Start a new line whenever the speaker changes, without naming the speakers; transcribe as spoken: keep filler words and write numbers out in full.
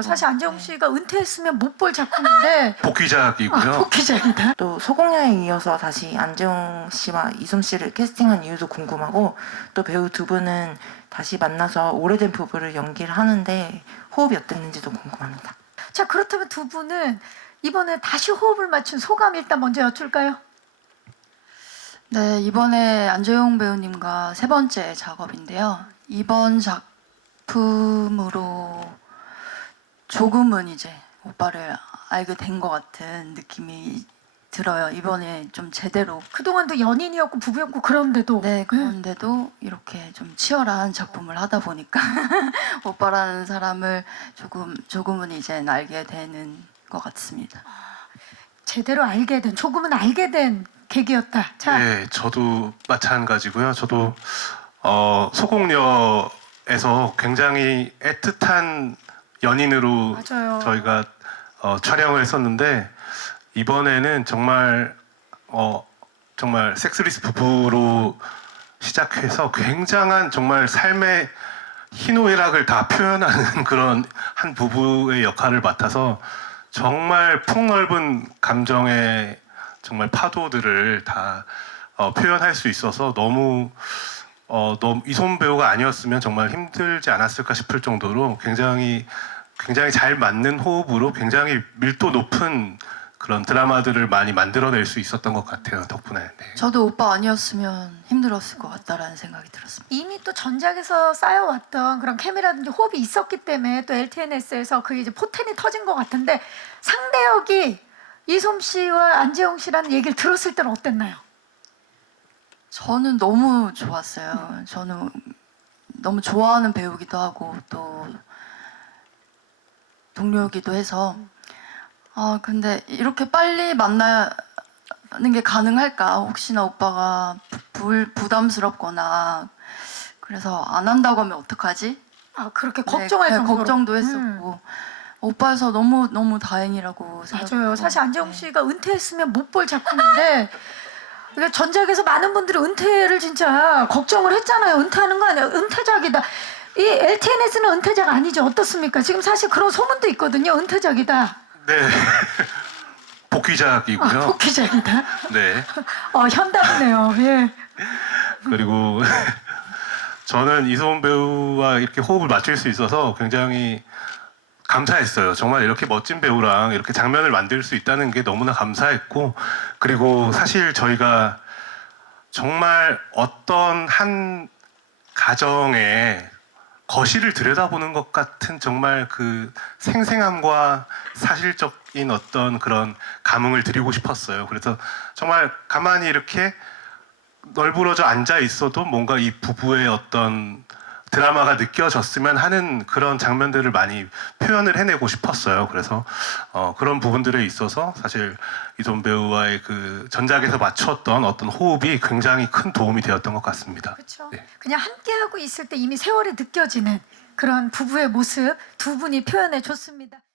사실 안재홍 씨가 은퇴했으면 못 볼 작품인데
복귀작이고요.
아, 복귀작이다.
또 소공녀에 이어서 다시 안재홍 씨와 이솜 씨를 캐스팅한 이유도 궁금하고, 또 배우 두 분은 다시 만나서 오래된 부부를 연기를 하는데 호흡이 어땠는지도 궁금합니다.
자, 그렇다면 두 분은 이번에 다시 호흡을 맞춘 소감 일단 먼저 여쭐까요?
네, 이번에 안재용 배우님과 세 번째 작업인데요. 이번 작품으로 조금은 이제 오빠를 알게 된 것 같은 느낌이 들어요. 이번에 좀 제대로.
그동안도 연인이었고 부부였고 그런데도
네, 그런데도 이렇게 좀 치열한 작품을 하다 보니까 오빠라는 사람을 조금, 조금은 이제 알게 되는 것 같습니다.
제대로 알게 된, 조금은 알게 된 계기였다. 자,
네, 저도 마찬가지고요. 저도 어, 소공녀에서 굉장히 애틋한 연인으로
맞아요.
저희가 어, 촬영을 했었는데, 이번에는 정말 어, 정말 섹스리스 부부로 시작해서 굉장한 정말 삶의 희노애락을 다 표현하는 그런 한 부부의 역할을 맡아서 정말 폭넓은 감정의 정말 파도들을 다 어, 표현할 수 있어서 너무 어, 너무 이솜 배우가 아니었으면 정말 힘들지 않았을까 싶을 정도로 굉장히 굉장히 잘 맞는 호흡으로 굉장히 밀도 높은 그런 드라마들을 많이 만들어낼 수 있었던 것 같아요. 덕분에. 네.
저도 오빠 아니었으면 힘들었을 것 같다라는 생각이 들었습니다.
이미 또 전작에서 쌓여왔던 그런 케미라든지 호흡이 있었기 때문에 또 엘티엔에스에서 그게 이제 포텐이 터진 것 같은데, 상대역이 이솜 씨와 안재홍 씨라는 얘기를 들었을 때는 어땠나요?
저는 너무 좋았어요. 저는 너무 좋아하는 배우기도 하고 또 동료이기도 해서, 아 근데 이렇게 빨리 만나는 게 가능할까? 혹시나 오빠가 불 부담스럽거나 그래서 안 한다고 하면 어떡하지?
아, 그렇게
네,
걱정할
네,
정도로.
걱정도
음.
했었고 오빠여서 너무 너무 다행이라고 생각해요.
맞아요. 사실 안재홍
네.
씨가 은퇴했으면 못 볼 작품인데 그러니까 전작에서 많은 분들이 은퇴를 진짜 걱정을 했잖아요. 은퇴하는 거 아니야? 은퇴작이다. 이 엘티엔에스는 은퇴작 아니죠? 어떻습니까? 지금 사실 그런 소문도 있거든요. 은퇴작이다.
네. 복귀작이고요.
아, 복귀작이다.
네.
어, 현답네요. 예.
그리고 저는 이솜 배우와 이렇게 호흡을 맞출 수 있어서 굉장히 감사했어요. 정말 이렇게 멋진 배우랑 이렇게 장면을 만들 수 있다는 게 너무나 감사했고, 그리고 사실 저희가 정말 어떤 한 가정에 거실을 들여다보는 것 같은 정말 그 생생함과 사실적인 어떤 그런 감흥을 드리고 싶었어요. 그래서 정말 가만히 이렇게 널브러져 앉아 있어도 뭔가 이 부부의 어떤 드라마가 느껴졌으면 하는 그런 장면들을 많이 표현을 해내고 싶었어요. 그래서 어, 그런 부분들에 있어서 사실 이솜 배우와의 그 전작에서 맞췄던 어떤 호흡이 굉장히 큰 도움이 되었던 것 같습니다.
그렇죠.
네.
그냥 함께하고 있을 때 이미 세월이 느껴지는 그런 부부의 모습 두 분이 표현해 줬습니다.